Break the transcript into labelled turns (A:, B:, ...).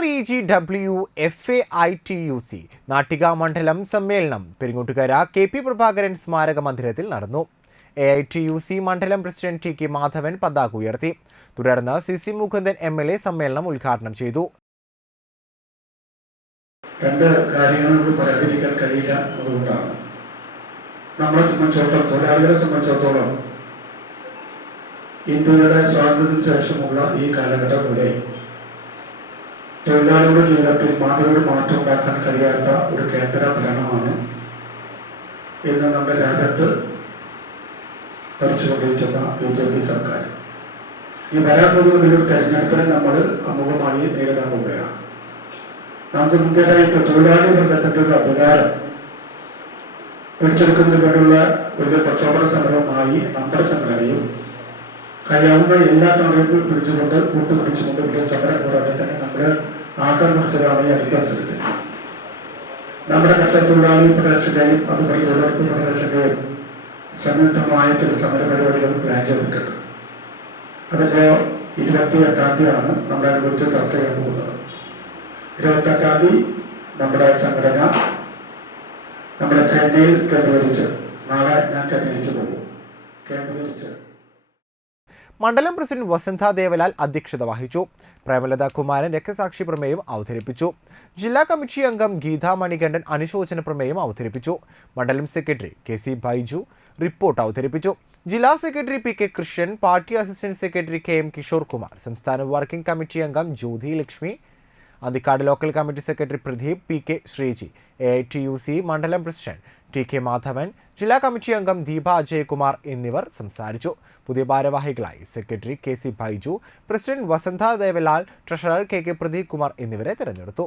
A: R E G W F A I T U C Nattika മണ്ഡലം സമ്മേളനം Peringottukara K P Prabhakaran സ്മാരക മന്ദിരത്തിൽ നടന്നു. A I T U C മണ്ഡലം പ്രസിഡന്റ് ടി കെ മാധവൻ പതാക ഉയർത്തി. തുടർന്ന് C C Mukundan M L A സമ്മേളനം ഉദ്ഘാടനം ചെയ്തു.
B: രണ്ട് കാര്യങ്ങൾ പറയാതിരിക്കാൻ കഴിയില്ല അതുകൊണ്ടാണ്. നമ്മളെ സംബന്ധിച്ചിടത്തോളം തൊഴിലാളികളെ സംബന്ധിച്ചിടത്തോളം ഇന്ത്യയുടെ സ്വാതന്ത്ര്യത്തിന് ശേഷമുള്ള ഈ കാലഘട്ടം വരെ തൊഴിലാളികളുടെ ജീവിതത്തിൽ മാതൃകയുടെ മാറ്റം ഉണ്ടാക്കാൻ കഴിയാത്ത ഒരു കേന്ദ്ര ഭരണമാണ് ഇന്ന് നമ്മുടെ രാജ്യത്ത് ഭരിച്ചുകൊണ്ടിരിക്കുന്ന ബി ജെ പി സർക്കാർ. ഈ വരാൻ പോകുന്ന വലിയൊരു തെരഞ്ഞെടുപ്പിനെ നമ്മൾ അമുഖമായി നേരിടാൻ പോവുകയാണ്. നമുക്ക് മുൻകരായിട്ട് തൊഴിലാളി വർഗത്തിന്റെ ഒരു അധികാരം പിടിച്ചെടുക്കുന്നതിന് വേണ്ടിയുള്ള വലിയ പ്രക്ഷോഭന സമരവുമായി നമ്മുടെ സംഘടനയും കഴിയാവുന്ന എല്ലാ സമരവും പിടിച്ചുകൊണ്ട് കൂട്ടുപിടിച്ചുകൊണ്ട് വലിയ സമര തന്നെ നമ്മൾ ആക്കാൻ കുറിച്ചതാണ് ഈ അടുത്ത അവസരത്തിൽ. നമ്മുടെ കർഷകത്തൊഴിലാളി പ്രദേശത്തെയും അതുപോലെ തൊഴിലുറപ്പ് പ്രദേശത്തെയും സംയുക്തമായ ചില സമര പരിപാടികൾ പ്ലാൻ ചെയ്തിട്ടുണ്ട്. അതിപ്പോ ഇരുപത്തി എട്ടാം തീയതിയാണ് നമ്മൾ അതിനെക്കുറിച്ച് ചർച്ച ചെയ്യാൻ പോകുന്നത്. ഇരുപത്തെട്ടാം തീയതി നമ്മുടെ സംഘടന നമ്മുടെ ചെന്നൈയിൽ കേന്ദ്രീകരിച്ച് നാളെ ഞാൻ ചെന്നൈക്ക് പോകും. കേന്ദ്രീകരിച്ച്
A: മണ്ഡലം പ്രസിഡന്റ് വസന്ത ദേവലാൽ അധ്യക്ഷത വഹിച്ചു. പ്രേമലത കുമാരൻ രക്തസാക്ഷി പ്രമേയം അവതരിപ്പിച്ചു. ജില്ലാ കമ്മിറ്റി അംഗം ഗീതാ മണികണ്ഠൻ അനുശോചന പ്രമേയം അവതരിപ്പിച്ചു. മണ്ഡലം secretary K C Baiju report അവതരിപ്പിച്ചു. ജില്ലാ secretary P K Krishnan party assistant secretary K M Kishore Kumar സംസ്ഥാന വർക്കിംഗ് കമ്മിറ്റി അംഗം Jyothi Lakshmi Anthikad local committee secretary Pradeep P K Sreeji A I T U മണ്ഡലം president T K Madhavan ജില്ലാ committee അംഗം ദീപ അജയകുമാർ എന്നിവർ സംസാരിച്ചു. പുതിയ ഭാരവാഹികളായി secretary K C Baiju president Vasantha Devalal treasurer K K Pradeep Kumar എന്നിവരെ തെരഞ്ഞെടുത്തു.